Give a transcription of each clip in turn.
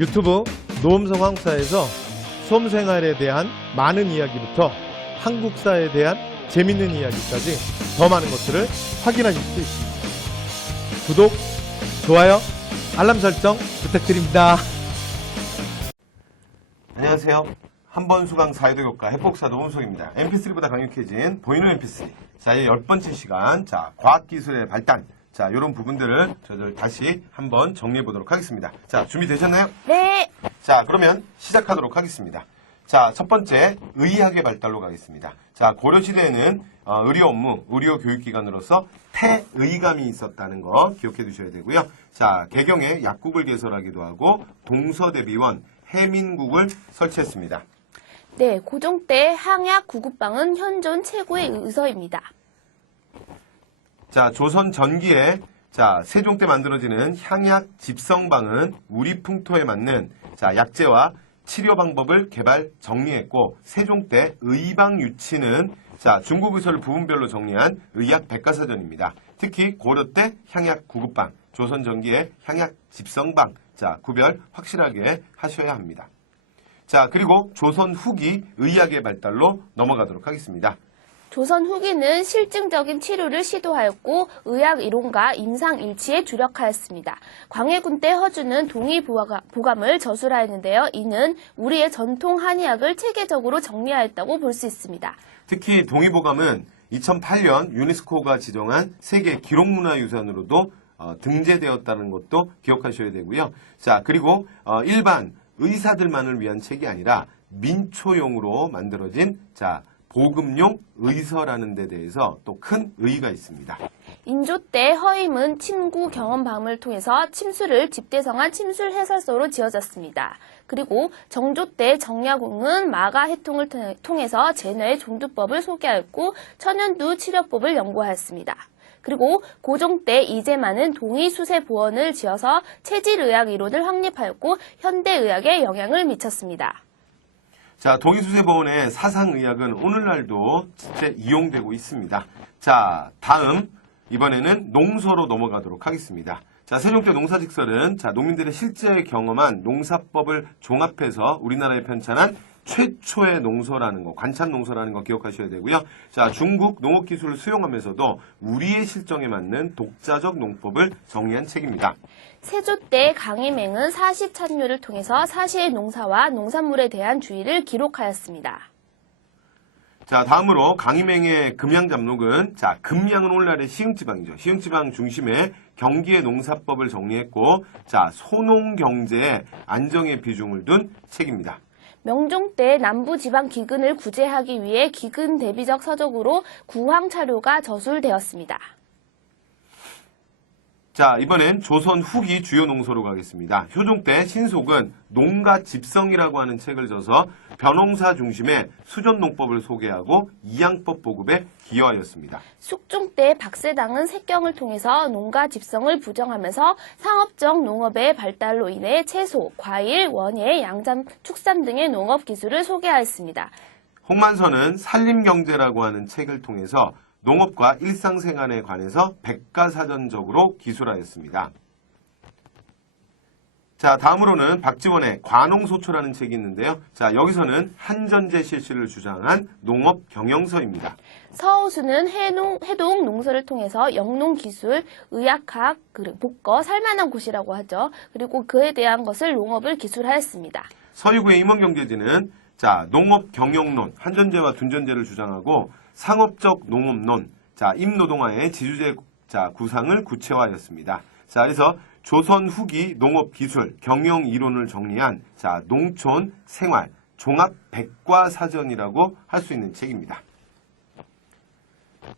유튜브 노음성황사에서 수험생활에 대한 많은 이야기부터 한국사에 대한 재밌는 이야기까지 더 많은 것들을 확인하실 수 있습니다. 구독, 좋아요, 알람 설정 부탁드립니다. 안녕하세요. 한번 수강 사회도교과 해폭사 노은석입니다. MP3보다 강력해진 보이는 MP3. 자, 이제 열 번째 시간. 자, 과학기술의 발달. 자, 이런 부분들을 저들 다시 한번 정리해 보도록 하겠습니다. 자, 준비되셨나요? 네. 자, 그러면 시작하도록 하겠습니다. 자, 첫 번째, 의학의 발달로 가겠습니다. 자, 고려 시대에는 어, 의료 업무, 의료 교육 기관으로서 태의감이 있었다는 거 기억해 두셔야 되고요. 자, 개경에 약국을 개설하기도 하고 동서대비원, 해민국을 설치했습니다. 네, 고종 때 항약 구급방은 현존 최고의 의서입니다. 자, 조선 전기에 자, 세종 때 만들어지는 향약 집성방은 우리 풍토에 맞는 자, 약재와 치료 방법을 개발 정리했고 세종 때 의방 유치는 자, 중국 의서를 부분별로 정리한 의학 백과사전입니다. 특히 고려 때 향약 구급방, 조선 전기에 향약 집성방 자, 구별 확실하게 하셔야 합니다. 자, 그리고 조선 후기 의학의 발달로 넘어가도록 하겠습니다. 조선 후기는 실증적인 치료를 시도하였고 의학 이론과 임상 일치에 주력하였습니다. 광해군 때 허주는 동의 보감을 저술하였는데요. 이는 우리의 전통 한의학을 체계적으로 정리하였다고 볼 수 있습니다. 특히 동의 보감은 2008년 유네스코가 지정한 세계 기록문화유산으로도 어, 등재되었다는 것도 기억하셔야 되고요. 자, 그리고 어, 일반 의사들만을 위한 책이 아니라 민초용으로 만들어진 자, 보급용 의서라는 데 대해서 또 큰 의의가 있습니다. 인조 때 허임은 침구 경험방을 통해서 침수를 집대성한 침술 해설서로 지어졌습니다. 그리고 정조 때 정약용은 마가 해통을 통해서 제너의 종두법을 소개하였고 천연두 치료법을 연구하였습니다. 그리고 고종 때 이재만은 동의수세 보원을 지어서 체질의학 이론을 확립하였고 현대의학에 영향을 미쳤습니다. 자, 동의수세보원의 사상의학은 오늘날도 실제 이용되고 있습니다. 자, 다음 이번에는 농서로 넘어가도록 하겠습니다. 자, 세종 때 농사직설은 자, 농민들의 실제 경험한 농사법을 종합해서 우리나라에 편찬한 최초의 농서라는 거, 관찬 농서라는 거 기억하셔야 되고요. 자, 중국 농업 기술을 수용하면서도 우리의 실정에 맞는 독자적 농법을 정리한 책입니다. 세조 때 강희맹은 사시 찬류를 통해서 사시의 농사와 농산물에 대한 주의를 기록하였습니다. 자, 다음으로 강희맹의 금양잡록은 자, 금양은 오늘날의 시흥지방이죠. 시흥지방 중심의 경기의 농사법을 정리했고 자, 소농경제의 안정의 비중을 둔 책입니다. 명종 때 남부 지방 기근을 구제하기 위해 기근 대비적 서적으로 구황 차료가 저술되었습니다. 자, 이번엔 조선 후기 주요 농서로 가겠습니다. 효종 때 신속은 농가 집성이라고 하는 책을 져서 벼농사 중심의 수전 농법을 소개하고 이양법 보급에 기여하였습니다. 숙종 때 박세당은 색경을 통해서 농가 집성을 부정하면서 상업적 농업의 발달로 인해 채소, 과일, 원예, 양잠, 축산 등의 농업 기술을 소개하였습니다. 홍만선은 산림경제라고 하는 책을 통해서 농업과 일상생활에 관해서 백과사전적으로 기술하였습니다. 자, 다음으로는 박지원의 관홍소초라는 책이 있는데요. 자, 여기서는 한전제 실시를 주장한 농업 경영서입니다. 서우수는 해농, 해동 농서를 통해서 영농 기술, 의학학, 복거, 살만한 곳이라고 하죠. 그리고 그에 대한 것을 농업을 기술하였습니다. 서유구의 임원경제지는 자, 농업 경영론, 한전제와 둔전제를 주장하고 상업적 농업론, 자, 임노동화의 지주제 자, 구상을 구체화하였습니다. 자, 그래서 조선 후기 농업 기술 경영 이론을 정리한 자, 농촌 생활 종합 백과 사전이라고 할 수 있는 책입니다.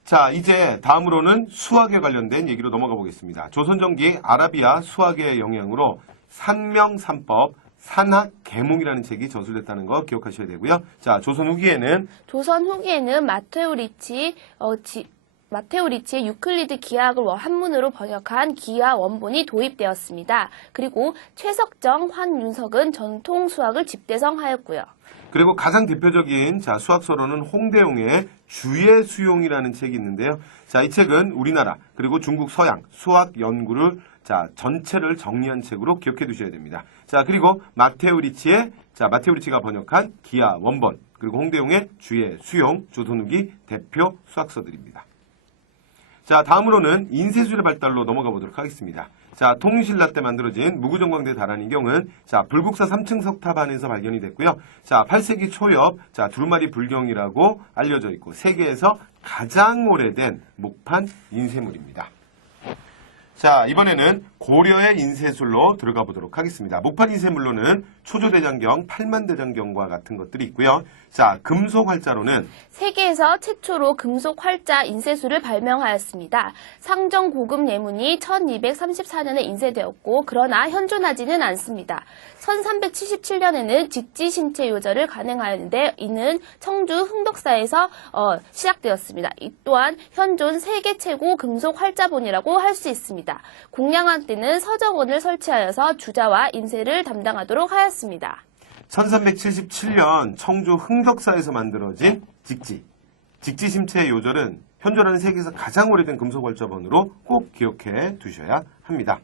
자, 이제 다음으로는 수학에 관련된 얘기로 넘어가 보겠습니다. 조선 전기 아라비아 수학의 영향으로 산명산법 산학 계몽이라는 책이 저술됐다는 거 기억하셔야 되고요. 자, 조선 후기에는 조선 후기에는 마테오 리치, 어, 지- 마테오 리치의 유클리드 기하학을 한문으로 번역한 기하 원본이 도입되었습니다. 그리고 최석정, 환윤석은 전통 수학을 집대성하였고요. 그리고 가장 대표적인 자, 수학서로는 홍대용의 주의 수용이라는 책이 있는데요. 자, 이 책은 우리나라 그리고 중국 서양 수학 연구를 자, 전체를 정리한 책으로 기억해 두셔야 됩니다. 자, 그리고 마테우 리치의 자, 마테우 리치가 번역한 기아 원본, 그리고 홍대용의 주의 수용, 조선후기 대표 수학서들입니다. 자, 다음으로는 인쇄술의 발달로 넘어가 보도록 하겠습니다. 자, 통신라 때 만들어진 무구정광대 다란이경은 자, 불국사 3층 석탑 안에서 발견이 됐고요. 자, 8세기 초엽, 자, 두루마리 불경이라고 알려져 있고 세계에서 가장 오래된 목판 인쇄물입니다. 자, 이번에는 고려의 인쇄술로 들어가 보도록 하겠습니다. 목판 인쇄물로는 초조대장경, 팔만대장경과 같은 것들이 있고요. 자, 금속 활자로는 세계에서 최초로 금속 활자 인쇄술을 발명하였습니다. 상정 고급 예문이 1234년에 인쇄되었고 그러나 현존하지는 않습니다. 1377년에는 직지심체 요절을 간행하였는데 이는 청주 흥덕사에서 어, 시작되었습니다. 이 또한 현존 세계 최고 금속 활자본이라고 할 수 있습니다. 공양왕 때는 서정원을 설치하여서 주자와 인쇄를 담당하도록 하였습니다. 1377년 청주 흥덕사에서 만들어진 직지. 직지 심체 요절은 현존하는 세계에서 가장 오래된 금속 활자본으로 꼭 기억해 두셔야 합니다.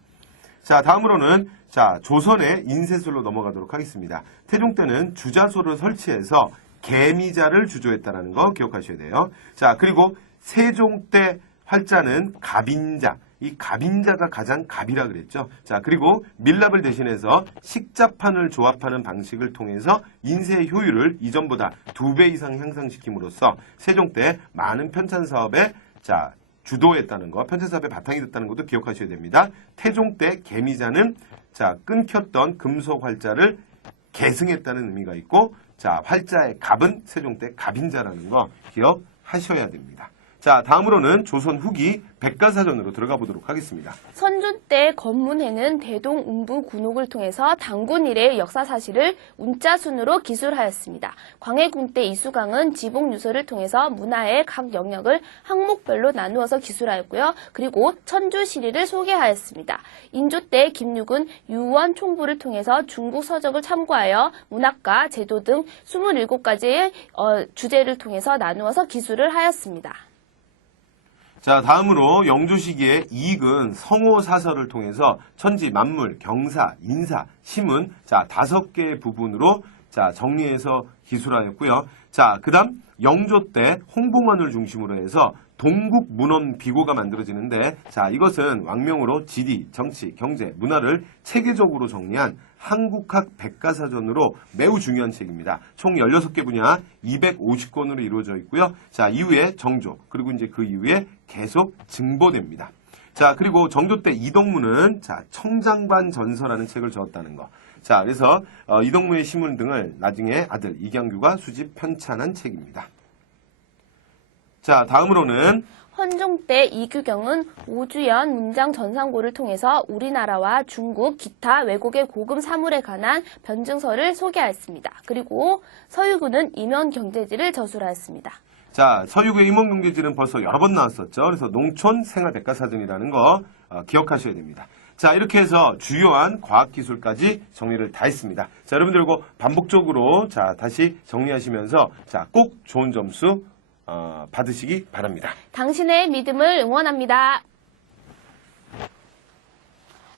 자, 다음으로는 자, 조선의 인쇄술로 넘어가도록 하겠습니다. 태종 때는 주자소를 설치해서 개미자를 주조했다는 거 기억하셔야 돼요. 자, 그리고 세종 때 활자는 갑인자. 이 갑인자가 가장 갑이라 그랬죠. 자, 그리고 밀랍을 대신해서 식자판을 조합하는 방식을 통해서 인쇄의 효율을 이전보다 두 배 이상 향상시킴으로써 세종 때 많은 편찬 사업에 자, 주도했다는 거, 편찬 사업의 바탕이 됐다는 것도 기억하셔야 됩니다. 태종 때 개미자는 자, 끊겼던 금속 활자를 계승했다는 의미가 있고 자, 활자의 갑은 세종 때 갑인자라는 거 기억하셔야 됩니다. 자, 다음으로는 조선 후기 백과사전으로 들어가 보도록 하겠습니다. 선조 때 건문회는 대동 운부 군옥을 통해서 당군 일의 역사 사실을 운자순으로 기술하였습니다. 광해군 때 이수강은 지복 유서를 통해서 문화의 각 영역을 항목별로 나누어서 기술하였고요. 그리고 천주 시리를 소개하였습니다. 인조 때 김육은 유원 총부를 통해서 중국 서적을 참고하여 문학과 제도 등 27가지의 어, 주제를 통해서 나누어서 기술을 하였습니다. 자, 다음으로 영조 시기의 이익은 성호 사설을 통해서 천지, 만물, 경사, 인사, 시문, 자, 다섯 개의 부분으로 자, 정리해서 기술하였고요. 자, 그 다음 영조 때 홍봉원을 중심으로 해서 동국 문헌 비고가 만들어지는데 자, 이것은 왕명으로 지리, 정치, 경제, 문화를 체계적으로 정리한 한국학 백과사전으로 매우 중요한 책입니다. 총 16개 분야 250권으로 이루어져 있고요. 자, 이후에 정조, 그리고 이제 그 이후에 계속 증보됩니다. 자, 그리고 정조 때 이동무는 자, 청장관 전서라는 책을 적었다는 거. 자, 그래서 어, 이동무의 시문 등을 나중에 아들 이경규가 수집 편찬한 책입니다. 자, 다음으로는 헌종 때 이규경은 오주연 문장 전상고를 통해서 우리나라와 중국 기타 외국의 고금 사물에 관한 변증서를 소개하였습니다. 그리고 서유구는 임원 경제지를 저술하였습니다. 자, 서유구의 임원경제지는 벌써 여러 번 나왔었죠. 그래서 농촌 생활 백과사전이라는 거 어, 기억하셔야 됩니다. 자, 이렇게 해서 주요한 과학기술까지 정리를 다 했습니다. 자, 여러분들 이거 반복적으로 자, 다시 정리하시면서 자, 꼭 좋은 점수 어, 받으시기 바랍니다. 당신의 믿음을 응원합니다.